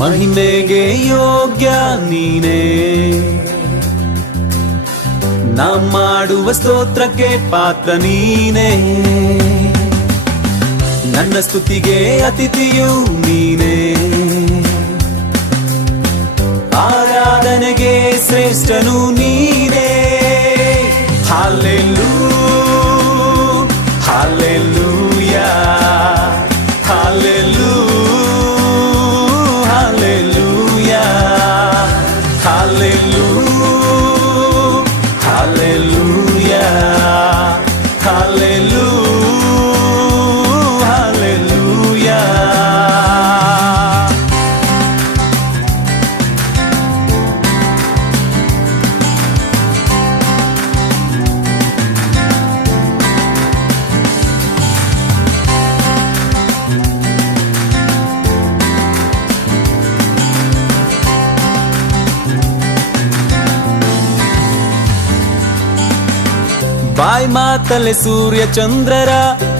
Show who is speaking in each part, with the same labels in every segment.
Speaker 1: ಮಹಿಮೆಗೆ ಯೋಗ್ಯ ನೀನೇ. ನಾ ಮಾಡುವ ಸ್ತೋತ್ರಕ್ಕೆ ಪಾತ್ರ ನೀನೇ. ನನ್ನ ಸ್ತುತಿಗೆ ಅತಿಥಿಯು ನೀನೇ. ಆರಾಧನೆಗೆ ಶ್ರೇಷ್ಠನು ಬಾಯ್ ಮಾತಲೆ ಸೂರ್ಯ ಚಂದ್ರರ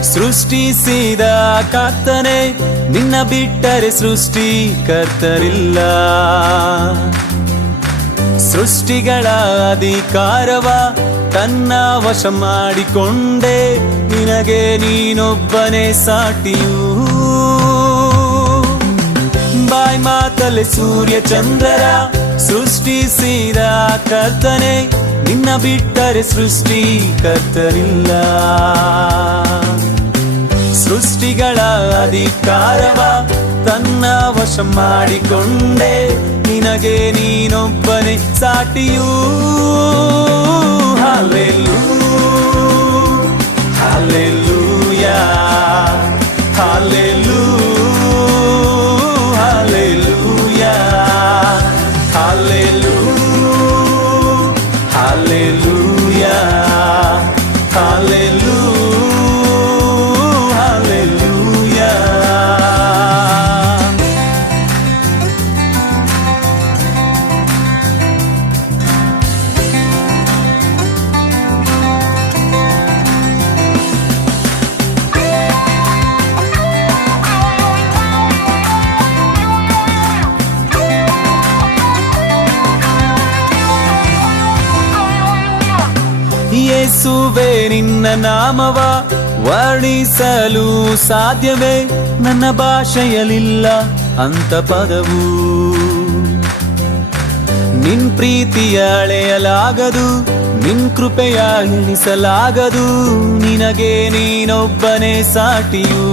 Speaker 1: ಸೃಷ್ಟಿಸಿದ ಕಾತನೆ, ನಿನ್ನ ಬಿಟ್ಟರೆ ಸೃಷ್ಟಿ ಕರ್ತರಿಲ್ಲ ಸೃಷ್ಟಿಗಳ ಅಧಿಕಾರವ ತನ್ನ ವಶ ಮಾಡಿಕೊಂಡೆ, ನಿನಗೆ ನೀನೊಬ್ಬನೇ ಸಾಟಿಯೂ. ಬಾಯ್ ಮಾತಲೆ ಸೂರ್ಯ ಚಂದ್ರರ ಸೃಷ್ಟಿಸಿದ ಕರ್ತನೆ ನಿನ್ನ ಬಿಟ್ಟರೆ ಸೃಷ್ಟಿ ಕತ್ತರಿಲ್ಲ ಸೃಷ್ಟಿಗಳ ಅಧಿಕಾರವ ತನ್ನ ವಶ ಮಾಡಿಕೊಂಡೆ. ನಿನಗೆ ನೀನೊಬ್ಬನೇ ಸಾಟಿಯೂ. ಹಾಲೆಲ್ಲೂ ಹಾಲೆಲ್ಲೂಯಾ. ಹಾಲೆಲ್ಲೂಯಾ ಹಾಲೆಲ್ಲೂ ಯೇಸುವೆ, ನಿನ್ನ ನಾಮವ ವರ್ಣಿಸಲು ಸಾಧ್ಯವೇ? ನನ್ನ ಭಾಷೆಯಲಿಲ್ಲ ಅಂತ ಪದವು. ನಿನ್ ಪ್ರೀತಿಯ ಅಳೆಯಲಾಗದು, ನಿನ್ ಕೃಪೆಯ ಎಣಿಸಲಾಗದು ನಿನಗೆ ನೀನೊಬ್ಬನೇ ಸಾಟಿಯೂ.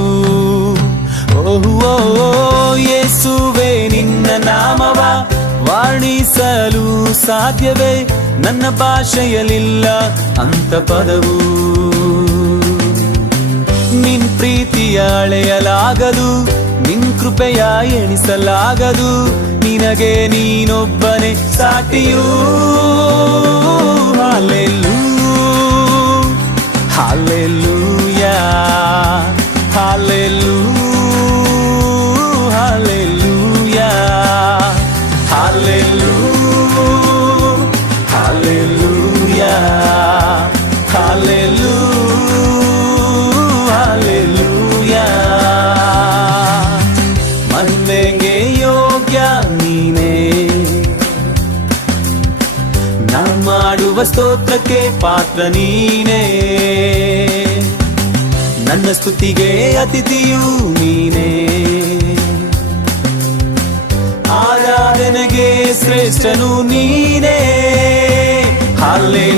Speaker 1: ಓಹೋ, ಯೇಸುವೆ, ನಿನ್ನ ನಾಮವ ವರ್ಣಿಸಲು ಸಾಧ್ಯವೇ? ನನ್ನ ಭಾಷೆಯಲಿಲ್ಲ ಅಂತ ಪದವು. ನಿನ್ ಪ್ರೀತಿಯ ಅಳೆಯಲಾಗದು, ನಿನ್ ಕೃಪೆಯ ಎಣಿಸಲಾಗದು, ನಿನಗೆ ನೀನೊಬ್ಬನೇ ಸಾಟಿಯೂ ಹಾಲೆಲ್ಲೂ, ಹಾಲೆಲ್ಲೂಯಾ. ಯೋಗ್ಯ ನೀನೇ. ನಾ ಮಾಡುವ ಸ್ತೋತ್ರಕ್ಕೆ ಪಾತ್ರ ನೀನೇ. ನನ್ನ ಸ್ತುತಿಗೆ ಅತಿಥಿಯು ನೀನೇ. ಆರಾಧನೆಗೆ ಶ್ರೇಷ್ಠನು ನೀನೇ. ಹಾಲೆಲ್ಲೂ